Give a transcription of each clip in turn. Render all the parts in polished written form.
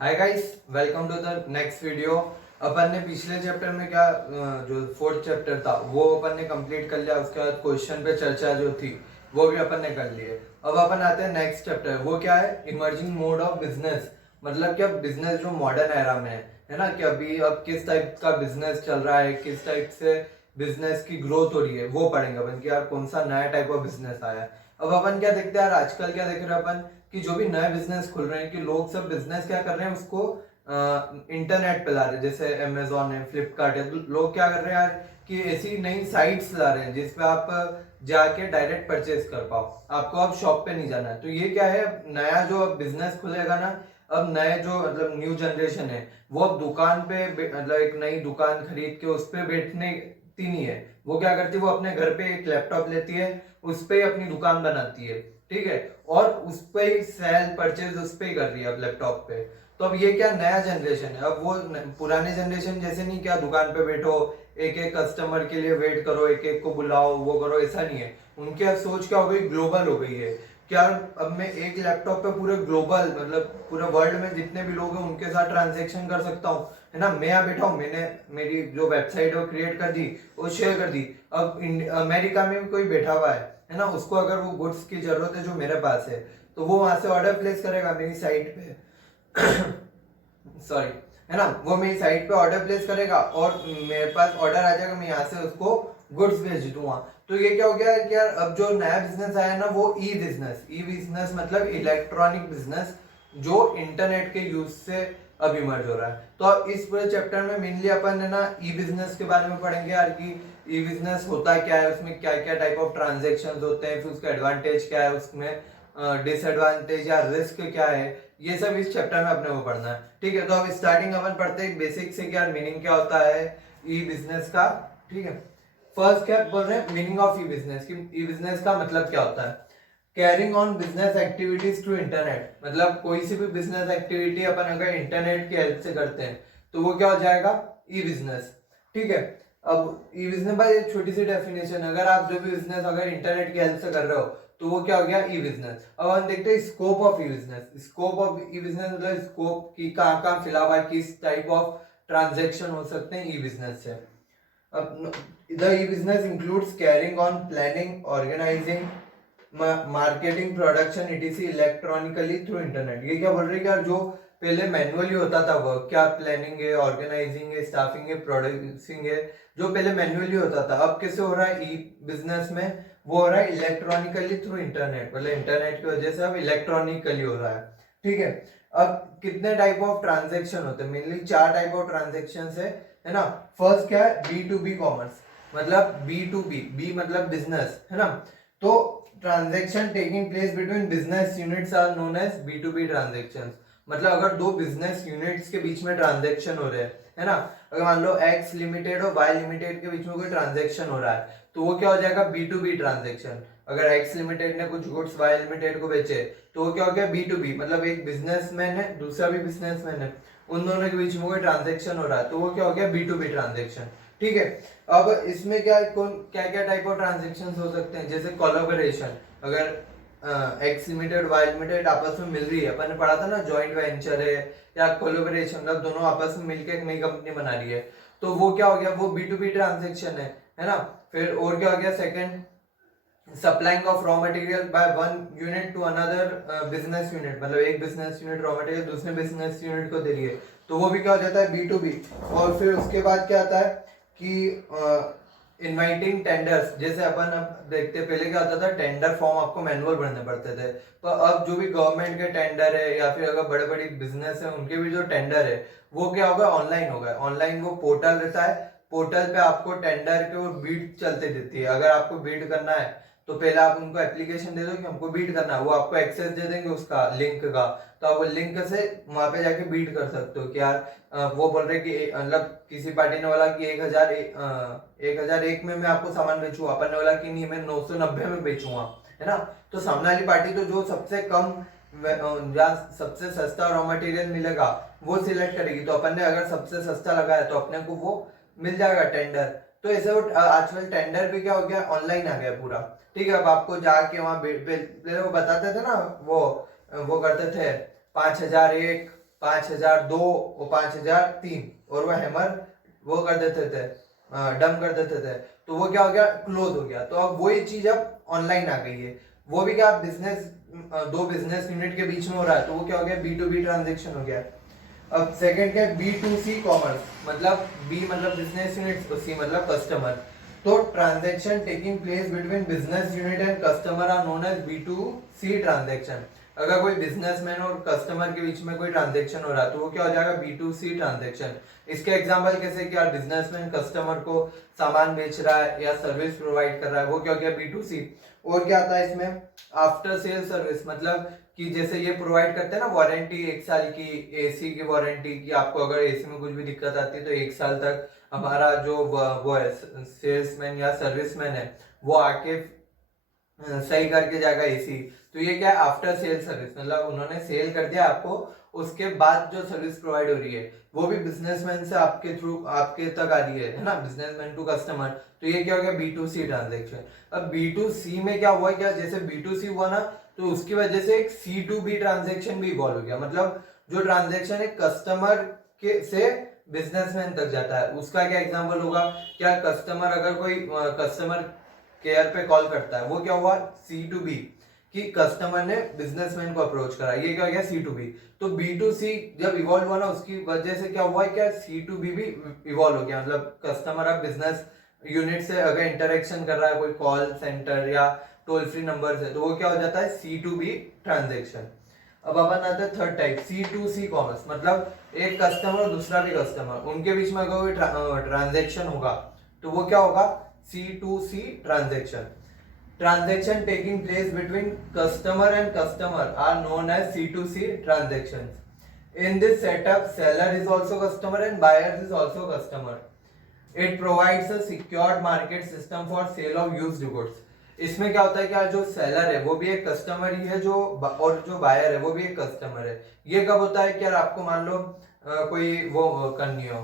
Hi guys, welcome to the next video. अपन ने पिछले चैप्टर में क्या जो फोर्थ चैप्टर था वो अपन ने कंप्लीट कर लिया। उसके बाद क्वेश्चन पे चर्चा जो थी वो भी अपन ने कर ली है। अब अपन आते हैं नेक्स्ट चैप्टर। वो क्या है? Emerging mode of business. मतलब क्या बिजनेस जो मॉडर्न एरा में है ना, कि अभी अब किस टाइप का बिजनेस चल रहा है, किस टाइप से बिजनेस की ग्रोथ हो रही है, वो पढ़ेंगे अपन कि यार कौन सा नया टाइप ऑफ बिजनेस आया है। अब अपन क्या देखते हैं यार, आजकल क्या देख रहे हैं अपन कि जो भी नए बिजनेस खुल रहे हैं कि लोग सब बिजनेस क्या कर रहे हैं, उसको इंटरनेट पे ला रहे हैं। जैसे अमेजोन है, फ्लिपकार्ट है, तो लोग क्या कर रहे हैं यार कि ऐसी नई साइट्स ला रहे हैं जिसपे आप जाके डायरेक्ट परचेज कर पाओ, आपको अब शॉप पे नहीं जाना है। तो ये क्या है, नया जो अब बिजनेस खुलेगा ना, अब नए जो मतलब न्यू जनरेशन है वो अब दुकान पे मतलब एक नई दुकान खरीद के उस पे बैठने ती नहीं है। वो क्या करती है, वो अपने घर पे एक लैपटॉप लेती है, उस पे ही अपनी दुकान बनाती है, ठीक है, और उस पे ही सेल परचेज उस पे ही कर रही है अब लैपटॉप पे। तो अब ये क्या नया जनरेशन है। अब वो पुराने जनरेशन जैसे नहीं, क्या दुकान पे बैठो, एक एक कस्टमर के लिए वेट करो, एक एक को बुलाओ, वो करो, ऐसा नहीं है। उनकी अब सोच क्या हो गई, ग्लोबल हो गई है। क्या अब मैं एक लैपटॉप पे पूरे ग्लोबल मतलब पूरे वर्ल्ड में जितने भी लोग हैं उनके साथ ट्रांजेक्शन कर सकता हूँ, है ना। मैं यहाँ बैठा हूँ, मैंने मेरी जो वेबसाइट है वो क्रिएट कर दी, वो शेयर कर दी। अब अमेरिका में भी कोई बैठा हुआ है ना, उसको अगर वो गुड्स की जरूरत है जो मेरे पास है, तो वो वहां से ऑर्डर प्लेस करेगा मेरी साइट पे सॉरी, है ना, वो मेरी साइट पे ऑर्डर प्लेस करेगा और मेरे पास ऑर्डर आ जाएगा, मैं यहाँ से उसको गुड्स भेज दूंगा। तो ये क्या हो गया कि यार अब जो नया बिजनेस आया ना वो ई बिजनेस। ई बिजनेस मतलब इलेक्ट्रॉनिक बिजनेस जो इंटरनेट के यूज से अब इमर्ज हो रहा है। तो अब इस पूरे चैप्टर में मेनली अपन है ना ई बिजनेस के बारे में पढ़ेंगे यार कि ई बिजनेस होता क्या है, उसमें क्या क्या टाइप ऑफ ट्रांजेक्शन होते हैं, फिर उसका एडवांटेज क्या है, उसमें डिसएडवांटेज या रिस्क क्या है, ये सब इस चैप्टर में अपने को पढ़ना है। ठीक है, तो अब स्टार्टिंग अपन पढ़ते हैं बेसिक से, क्या मीनिंग क्या होता है ई बिजनेस का। ठीक है, फर्स्ट क्या बोल रहे हैं, मीनिंग ऑफ ई बिजनेस, कि ई बिजनेस का मतलब क्या होता है। Carrying on business activities through internet, मतलब कोई सी भी बिजनेस एक्टिविटी अपन अगर इंटरनेट की हेल्प से करते हैं तो वो क्या हो जाएगा, ई बिजनेस। ठीक है, अब ई बिजनेस भाई एक छोटी सी डेफिनेशन, अगर आप जो भी बिजनेस अगर इंटरनेट की हेल्प से कर रहे हो तो वो क्या हो गया, ई बिजनेस। अब हम देखते हैं scope of E business. Scope of E business मतलब स्कोप की कहाँ कहाँ फिला हुआ है, किस टाइप ऑफ ट्रांजेक्शन हो सकते हैं ई बिजनेस से। अब the e business includes carrying on planning, organising, marketing, production ETC electronically through internet. ये क्या बोल रही है कि यार जो पहले मैनुअली होता था वर्क, क्या प्लानिंग है, ऑर्गेनाइजिंग है, स्टाफिंग है, प्रोड्यूसिंग है, जो पहले मैनुअली होता था अब कैसे हो रहा है ई बिजनेस में, वो हो रहा है इलेक्ट्रॉनिकली थ्रू इंटरनेट। मतलब इंटरनेट की वजह से अब इलेक्ट्रॉनिकली हो रहा है। ठीक है, अब कितने टाइप ऑफ ट्रांजेक्शन होते हैं, मेनली 4 टाइप ऑफ ट्रांजेक्शन है ना। फर्स्ट क्या है, बी टू बी कॉमर्स, मतलब बी टू बी, बी मतलब बिजनेस, है ना। तो transaction taking place between business units are known as B to B transaction. मतलब अगर दो बिजनेस यूनिट्स के बीच में ट्रांजेक्शन हो रहे हैं, है ना, अगर मान लो एक्स लिमिटेड और वाई लिमिटेड के बीच में कोई ट्रांजेक्शन हो रहा है तो वो क्या हो जाएगा, बी टू बी ट्रांजेक्शन। अगर एक्स लिमिटेड ने कुछ गुड्स वाई लिमिटेड को बेचे तो वो क्या हो गया, बी टू बी, मतलब एक बिजनेसमैन है दूसरा भी बिजनेसमैन है, उन दोनों के बीच में कोई ट्रांजेक्शन हो रहा है तो वो क्या हो गया, बी टू बी ट्रांजेक्शन। ठीक है, अब इसमें क्या कौन क्या क्या टाइप ऑफ ट्रांजेक्शन हो सकते हैं, जैसे कोलैबोरेशन। अगर एक्स लिमिटेड वाई लिमिटेड आपस में मिल रही है, अपन ने पढ़ा था ना जॉइंट वेंचर है या कोलैबोरेशन, मतलब दोनों आपस में मिलकर एक नई कंपनी बना रही है, तो वो क्या हो गया, वो बी टू बी ट्रांजेक्शन है ना। फिर और क्या हो गया, second supplying of raw material by one unit to another business unit, मतलब एक बिजनेस यूनिट रॉ मटेरियल दूसरे बिजनेस यूनिट को दे रही है, तो वो भी क्या हो जाता है, बी टू बी। और फिर उसके बाद क्या आता है कि इनवाइटिंग टेंडर्स, जैसे अपन अब देखते पहले क्या होता था, टेंडर फॉर्म आपको मैनुअल भरने पड़ते थे, पर अब जो भी गवर्नमेंट के टेंडर है या फिर अगर बड़े बड़ी बिजनेस है उनके भी जो टेंडर है वो क्या होगा, ऑनलाइन होगा। ऑनलाइन वो पोर्टल रहता है, पोर्टल पे आपको टेंडर के वो बीट चलते देती है। अगर आपको बीट करना है तो पहले आप उनको एप्लीकेशन दे दो कि हमको बीट करना है, वो आपको एक्सेस दे देंगे उसका लिंक का, तो आप वो लिंक से वहां पे जाके बीट कर सकते हो कि यार वो बोल रहे कि मतलब किसी पार्टी ने बोला कि 1001 में मैं आपको सामान बेचूंगा, अपन ने बोला कि नहीं मैं 990 में बेचूंगा, है ना। तो सामने वाली पार्टी तो जो सबसे कम या सबसे सस्ता रॉ मटेरियल मिलेगा वो सिलेक्ट करेगी, तो अपन ने अगर सबसे सस्ता लगाया तो अपने को वो मिल जाएगा टेंडर। तो ऐसे वो आजकल टेंडर भी क्या हो गया, ऑनलाइन आ गया पूरा। ठीक है, अब आपको जाके वहां पहले वो बताते थे ना, वो करते थे 5001 5,000 2 और 5,000 3, और वो हैमर वो कर देते थे, डम कर देते थे, तो वो क्या हो गया, क्लोज हो गया। तो अब वही चीज अब ऑनलाइन आ गई है, वो भी क्या बिजनेस, दो बिजनेस यूनिट के बीच में हो रहा है, तो वो क्या हो गया, B2B ट्रांजेक्शन हो गया। अब सेकंड क्या है, B2C कॉमर्स, मतलब B मतलब बिजनेस यूनिट, सी मतलब कस्टमर। तो transaction taking place between business unit and customer are known as B2C transaction. अगर कोई बिजनेसमैन और कस्टमर के बीच में कोई ट्रांजेक्शन हो रहा है तो वो क्या हो जाएगा, B2C ट्रांजेक्शन। इसके एग्जांपल कैसे कि यार बिजनेसमैन कस्टमर को सामान बेच रहा है या सर्विस प्रोवाइड कर रहा है, वो क्या हो गया, B2C। और क्या आता है इसमें, आफ्टर सेल सर्विस, मतलब कि जैसे ये प्रोवाइड करते हैं ना वारंटी 1 साल की, एसी की वारंटी, कि आपको अगर एसी में कुछ भी दिक्कत आती है तो 1 साल तक हमारा जो वो है सेल्समैन या सर्विसमैन है वो आके सही करके जाएगा एसी। तो ये क्या है, आफ्टर सेल सर्विस, मतलब उन्होंने सेल कर दिया आपको, उसके बाद जो सर्विस प्रोवाइड हो रही है वो भी बिजनेसमैन से आपके थ्रू आपके तक आ रही है ना, बिजनेसमैन टू कस्टमर। तो ये क्या हो गया, B2C ट्रांजेक्शन। अब B2C में क्या हुआ, क्या जैसे B2C हुआ ना, तो उसकी वजह से एक C2B ट्रांजेक्शन भी इवॉल्व हो गया, मतलब जो ट्रांजेक्शन है कस्टमर के से बिजनेसमैन तक जाता है। उसका क्या एग्जांपल होगा, क्या कस्टमर अगर कोई कस्टमर केयर पे कॉल करता है, वो क्या हुआ, C2B, कि कस्टमर ने बिजनेसमैन को अप्रोच करा, ये क्या हो गया, C2B। तो B2C जब इवॉल्व हुआ ना, उसकी वजह से क्या हुआ, क्या C2B भी इवॉल्व हो गया, मतलब कस्टमर अब बिजनेस यूनिट से अगर इंटरेक्शन कर रहा है कोई कॉल सेंटर या टोल फ्री नंबर से, तो वो क्या हो जाता है, C2B ट्रांजेक्शन। अब अपन आते हैं थर्ड टाइप, C2C कॉमर्स, मतलब एक कस्टमर और दूसरा भी कस्टमर, उनके बीच में अगर कोई ट्रांजेक्शन होगा तो वो क्या होगा, C2C transaction. Transaction taking place between customer and customer are known as C2C transactions. In this setup, seller is also customer and buyer is also customer. It provides a secured market system for sale of used goods. इसमें क्या होता है कि जो seller है वो भी एक कस्टमर ही है, जो और जो बायर है वो भी एक कस्टमर है। ये कब होता है कि यार आपको मान लो कोई वो करनी हो,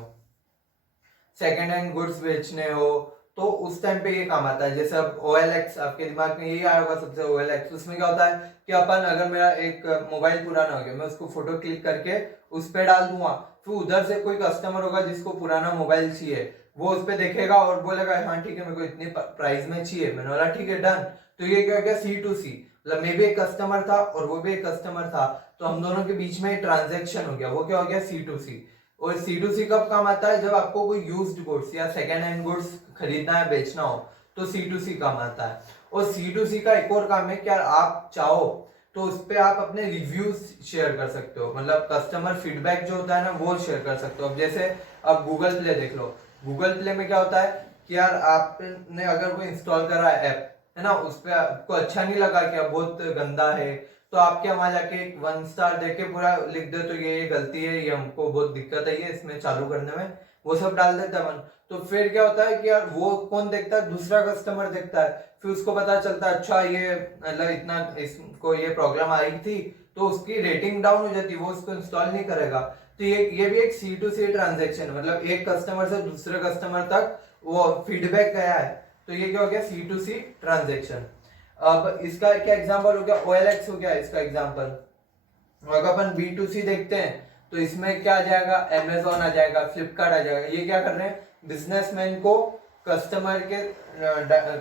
सेकेंड हैंड गुड्स बेचने हो, तो उस टाइम पे ये काम आता है। जैसे अब OLX, आपके दिमाग में यही आया होगा सबसे, OLX, उसमें क्या होता है कि अपन अगर मेरा एक मोबाइल पुराना हो गया, मैं उसको फोटो क्लिक करके उस पर डाल दूंगा, फिर उधर से कोई कस्टमर होगा जिसको पुराना मोबाइल चाहिए, वो उस पर देखेगा और बोलेगा हाँ ठीक है मेरे को इतनी प्राइस में चाहिए, मैंने बोला ठीक है डन। तो ये क्या गया, C2C, मतलब मैं भी एक कस्टमर था और वो भी एक कस्टमर था, तो हम दोनों के बीच में ट्रांजेक्शन हो गया, वो क्या हो गया, C2C। और C2C कब काम आता है, जब आपको कोई यूज्ड गुड्स या सेकेंड हैंड गुड्स खरीदना है, बेचना हो, तो C2C काम आता है। और C2C का एक और काम है कि यार आप चाहो तो उस पे आप अपने रिव्यूज शेयर कर सकते हो, मतलब कस्टमर फीडबैक जो होता है ना वो शेयर कर सकते हो। अब जैसे अब गूगल प्ले देख लो, गूगल प्ले में क्या होता है कि यार आपने अगर कोई इंस्टॉल करा है ऐप, है ना, उस पर आपको अच्छा नहीं लगा, क्या बहुत गंदा है, तो आप क्या वहां जाके 1 स्टार देके पूरा लिख दे, तो ये गलती है, ये हमको बहुत दिक्कत है ये इसमें चालू करने में, वो सब डाल देता है मन। तो फिर क्या होता है कि यार वो कौन देखता है, दूसरा कस्टमर देखता है, फिर उसको पता चलता है अच्छा ये मतलब इतना इसको ये प्रॉब्लम आई थी, तो उसकी रेटिंग डाउन हो जाती है, वो उसको इंस्टॉल नहीं करेगा। तो ये भी एक C2C ट्रांजेक्शन, मतलब एक कस्टमर से दूसरे कस्टमर तक वो फीडबैक गया है, तो ये क्या हो गया, C2C ट्रांजेक्शन। अब इसका क्या एग्जांपल हो गया, OLX हो गया इसका एग्जांपल। अगर अपन B2C देखते हैं तो इसमें क्या आ जाएगा, Amazon आ जाएगा, फ्लिपकार्ट आ जाएगा। ये क्या कर रहे हैं, बिजनेसमैन को कस्टमर के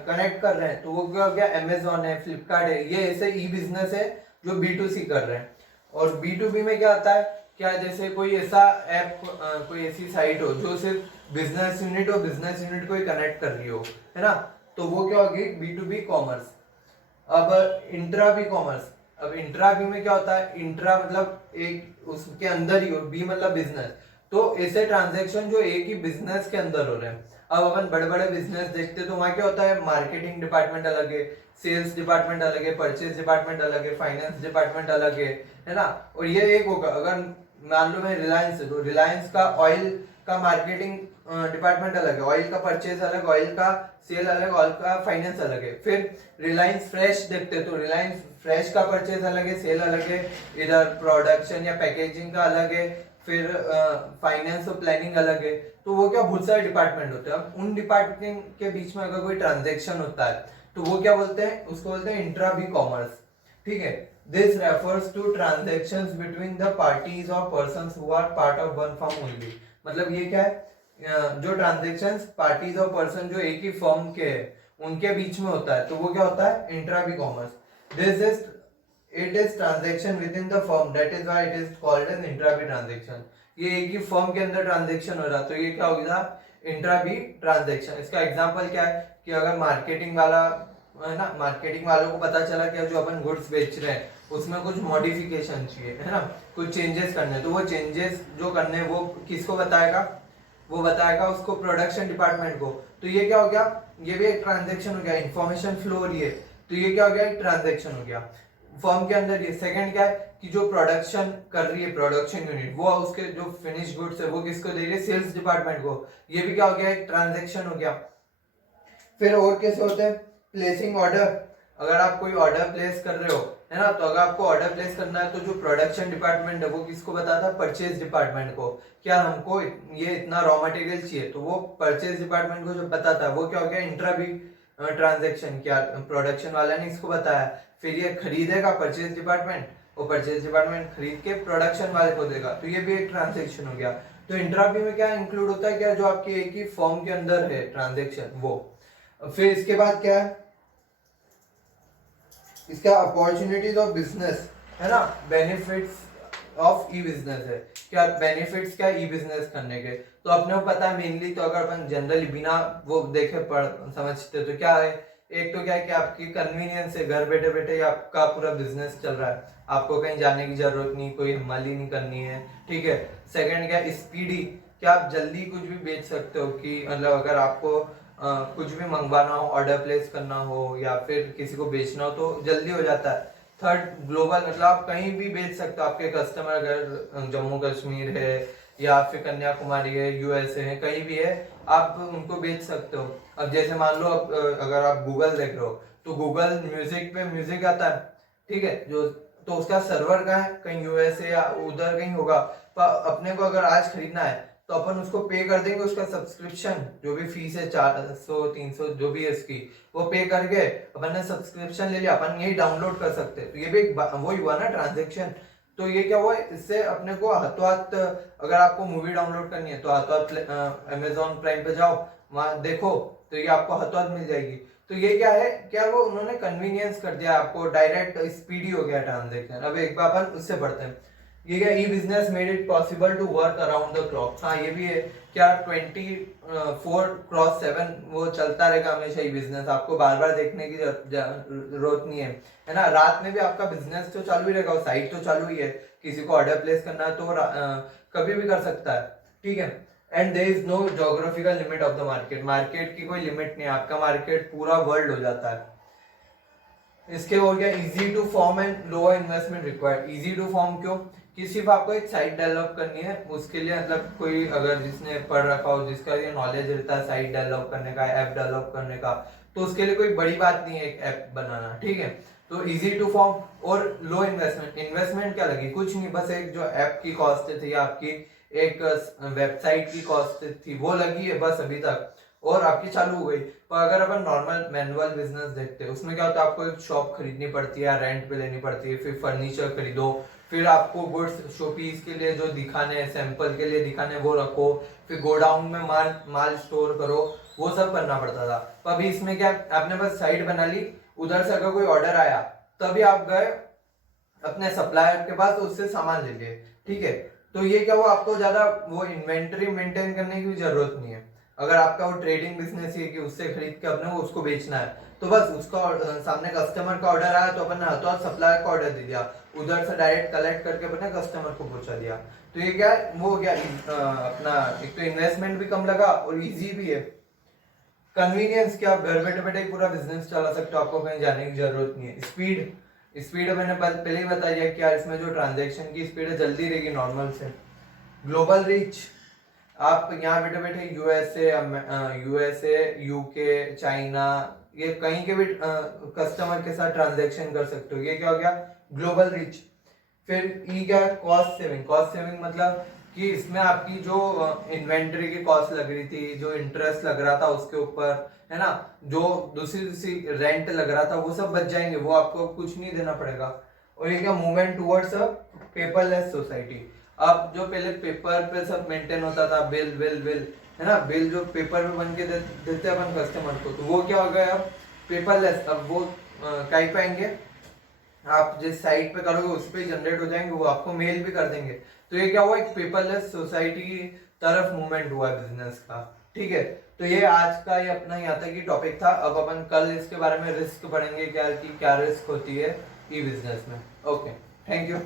कनेक्ट कर रहे हैं, तो वो क्या हो गया, Amazon है, फ्लिपकार्ट है, ये ऐसे ई बिजनेस है जो B2C कर रहे हैं। और B2B में क्या आता है, क्या जैसे कोई ऐसा ऐप, कोई ऐसी साइट हो जो सिर्फ बिजनेस यूनिट और बिजनेस यूनिट को ही कनेक्ट कर रही हो, है ना, तो वो क्या होगी, B2B कॉमर्स। अब इंट्रा बी कॉमर्स, अब इंट्रा बी में क्या होता है, इंट्रा मतलब एक उसके अंदर ही, और बी मतलब बिजनेस, तो ऐसे ट्रांजैक्शन जो एक ही बिजनेस के अंदर हो रहे हैं। अब अपन बड़े बड़े बिजनेस देखते हैं तो वहां क्या होता है, मार्केटिंग डिपार्टमेंट अलग है, सेल्स डिपार्टमेंट अलग है, परचेज डिपार्टमेंट अलग है, फाइनेंस डिपार्टमेंट अलग है ना। और ये एक होगा, अगर मान लो मैं रिलायंस है तो रिलायंस का ऑयल का मार्केटिंग डिपार्टमेंट अलग है, ऑयल का परचेज अलग, ऑयल का सेल अलग, ऑयल का फाइनेंस अलग है। फिर रिलायंस फ्रेश देखते तो रिलायंस फ्रेश का परचेज अलग है, सेल अलग है, इधर प्रोडक्शन या पैकेजिंग का अलग है, फिर फाइनेंस और प्लानिंग अलग है। तो वो क्या बहुत सारे डिपार्टमेंट होते हैं, उन डिपार्टमेंट के बीच में अगर कोई ट्रांजेक्शन होता है तो वो क्या बोलते हैं, उसको बोलते हैं इंट्रा बी कॉमर्स, ठीक है। This refers to transactions between the parties और persons who are part of one firm only. मतलब ये क्या है, जो ट्रांजेक्शंस पार्टीज और पर्सन जो एक ही फर्म के हैं उनके बीच में होता है तो वो क्या होता है, intra commerce. This is it is transaction within the firm, that is why it is called as intra transaction. ये एक ही फर्म के अंदर ट्रांजेक्शन हो रहा तो ये क्या होगा, इंट्रा ट्रांजेक्शन। इसका एग्जांपल क्या है कि अगर मार्केटिंग वाला है ना, मार्केटिंग वालों को पता चला कि जो अपन गुड्स बेच रहे हैं उसमें कुछ मॉडिफिकेशन चाहिए है ना, कुछ चेंजेस करने हैं, तो वो चेंजेस जो करने हैं वो किसको बताएगा, वो बताएगा उसको प्रोडक्शन डिपार्टमेंट को। तो ये क्या हो गया, ये भी एक ट्रांजेक्शन हो गया, इंफॉर्मेशन फ्लो हो रही है तो ये क्या हो गया, एक ट्रांजेक्शन हो गया फर्म के अंदर। ये सेकंड क्या है कि जो प्रोडक्शन कर रही है प्रोडक्शन यूनिट वो उसके जो फिनिश गुड्स है वो किसको दे रही है, सेल्स डिपार्टमेंट को। ये भी क्या हो गया, एक ट्रांजेक्शन हो गया। फिर और कैसे होते हैं, प्लेसिंग ऑर्डर। अगर आप कोई ऑर्डर प्लेस कर रहे हो है ना, तो अगर आपको ऑर्डर प्लेस करना है तो जो प्रोडक्शन डिपार्टमेंट है वो किसको बताता है, परचेज डिपार्टमेंट को। क्या हमको ये इतना रॉ मटेरियल चाहिए तो वो परचेज डिपार्टमेंट को जो बताता है वो क्या हो गया, इंट्रा बी ट्रांजेक्शन। क्या प्रोडक्शन वाला ने इसको बताया, फिर ये खरीदेगा परचेज डिपार्टमेंट, और परचेज डिपार्टमेंट खरीद के प्रोडक्शन वाले को देगा, तो ये भी एक ट्रांजेक्शन हो गया। तो इंट्रा बी में क्या इंक्लूड होता है, क्या जो आपके एक ही फर्म के अंदर है ट्रांजेक्शन वो। फिर इसके बाद क्या है, इसका अपॉर्चुनिटीज ऑफ बिजनेस है ना, बेनिफिट्स ऑफ ई बिजनेस है। क्या बेनिफिट्स क्या ई बिजनेस करने के, तो अपने को पता है मेनली। तो अगर अपन जनरली बिना वो देखे पढ़ समझते तो क्या है, एक तो क्या है कि आपकी कन्वीनियंस है, घर बैठे बैठे आपका पूरा बिजनेस चल रहा है, आपको कहीं जाने की जरूरत नहीं, कोई हमाली नहीं करनी है, ठीक है। सेकंड क्या, स्पीडी, क्या आप जल्दी कुछ भी बेच सकते हो, कि मतलब अगर आपको कुछ भी मंगवाना हो, ऑर्डर प्लेस करना हो या फिर किसी को बेचना हो तो जल्दी हो जाता है। थर्ड, ग्लोबल, मतलब आप कहीं भी बेच सकते हो, आपके कस्टमर अगर जम्मू कश्मीर है या फिर कन्याकुमारी है, यूएसए है, कहीं भी है, आप उनको बेच सकते हो। अब जैसे मान लो अगर आप गूगल देख रहे हो तो गूगल म्यूजिक पे म्यूजिक आता है, ठीक है, जो तो उसका सर्वर कहाँ है, कहीं यूएसए या उधर कहीं होगा। पर अपने को अगर आज खरीदना है तो अपन उसको पे कर देंगे, उसका सब्सक्रिप्शन जो भी फीस है 400-300 जो भी है इसकी, वो पे करके अपन ने सब्सक्रिप्शन ले लिया, अपन यही डाउनलोड कर सकते हैं। तो ये भी वही हुआ ना ट्रांजेक्शन। तो ये क्या हुआ, इससे अपने को हाथों हाथ, अगर आपको मूवी डाउनलोड करनी है तो हाथों हाथ अमेजोन प्राइम पे जाओ, वहां देखो, तो ये आपको हाथों हाथ मिल जाएगी। तो ये क्या है, क्या वो उन्होंने कन्वीनियंस कर दिया आपको, डायरेक्ट स्पीडी हो गया ट्रांजेक्शन। अब एक बार अपन उससे पढ़ते हैं, ये क्या, e business made it possible to work around the clock. हाँ ये भी है, क्या 24/7 वो चलता रहेगा हमेशा ई बिजनेस, आपको बार बार देखने की जरूरत नहीं है ना। रात में भी आपका बिजनेस तो चालू ही रहेगा, साइट तो चालू ही है, किसी को ऑर्डर प्लेस करना है तो कभी भी कर सकता है, ठीक है। And there is no geographical limit of the market, market की कोई लिमिट नहीं है, आपका मार्केट पूरा वर्ल्ड हो जाता है। इसके हो गया easy to form and lower investment required. Easy to form क्यों, कि सिर्फ आपको एक साइट डेवलप करनी है, उसके लिए मतलब कोई अगर जिसने पढ़ रखा हो, जिसका ये नॉलेज रहता है साइट डेवलप करने का, ऐप डेवलप करने का, तो उसके लिए कोई बड़ी बात नहीं है एक ऐप बनाना, ठीक है। तो इजी टू फॉर्म और लो इन्वेस्टमेंट। इन्वेस्टमेंट क्या लगी, कुछ नहीं, बस एक जो ऐप की कॉस्ट थी, आपकी एक वेबसाइट की कॉस्ट थी, वो लगी है बस अभी तक, और आपकी चालू हो गई। पर अगर अपन नॉर्मल मैनुअल बिजनेस देखते हैं उसमें क्या होता है, आपको एक शॉप खरीदनी पड़ती है, रेंट पे लेनी पड़ती है, फिर फर्नीचर खरीदो, फिर आपको गुड्स शोपीस के लिए जो दिखाने, सैंपल के लिए दिखाने वो रखो, फिर गोडाउन में माल स्टोर करो, वो सब करना पड़ता था। पर अभी इसमें क्या, आपने बस साइट बना ली, उधर से अगर कोई ऑर्डर आया तभी आप गए अपने सप्लायर के पास, तो उससे सामान ले लिए, ठीक है। तो ये क्या, वो आपको ज्यादा वो इन्वेंटरी मेंटेन करने की जरूरत नहीं है। अगर आपका वो ट्रेडिंग बिजनेस है कि उससे खरीद के अपने को उसको बेचना है, तो बस उसका सामने कस्टमर का ऑर्डर आया तो अपन ने हाथों हाथ सप्लायर का ऑर्डर दे दिया, उधर से डायरेक्ट कलेक्ट करके अपने कस्टमर को पहुंचा दिया। तो ये क्या है, वो हो गया अपना, एक तो इन्वेस्टमेंट भी कम लगा और इजी भी है। कन्वीनियंस, क्या आप घर बैठे बैठे पूरा बिजनेस चला सकते हो, आपको कहीं जाने की जरूरत नहीं है। स्पीड, स्पीड मैंने पहले ही बताया क्या, इसमें जो ट्रांजेक्शन की स्पीड है जल्दी रहेगी नॉर्मल से। ग्लोबल रीच, आप यहाँ बैठे बैठे यूएसए, यूके, चाइना, ये कहीं के भी कस्टमर के साथ ट्रांजेक्शन कर सकते हो, ये क्या हो गया, ग्लोबल रीच। फिर ई क्या, कॉस्ट सेविंग। कॉस्ट सेविंग मतलब कि इसमें आपकी जो इन्वेंटरी की कॉस्ट लग रही थी, जो इंटरेस्ट लग रहा था उसके ऊपर, है ना, जो दूसरी दूसरी रेंट लग रहा था, वो सब बच जाएंगे, वो आपको कुछ नहीं देना पड़ेगा। और ये क्या movement towards a paperless society. अब जो पहले पेपर पे सब मेंटेन होता था, बिल बिल बिल है ना, बिल जो पेपर पे बन के देते अपन कस्टमर को, तो वो क्या हो गया अब पेपरलेस। अब वो कहीं पाएंगे, आप जिस साइट पे करोगे उस पे जनरेट हो जाएंगे, वो आपको मेल भी कर देंगे। तो ये क्या हुआ, एक पेपरलेस सोसाइटी की तरफ मूवमेंट हुआ बिजनेस का। ठीक है, तो ये आज का ये अपना यहाँ तक ही टॉपिक था। अब अपन कल इसके बारे में रिस्क पढ़ेंगे, क्या रिस्क होती है ई बिजनेस में। Okay, thank you.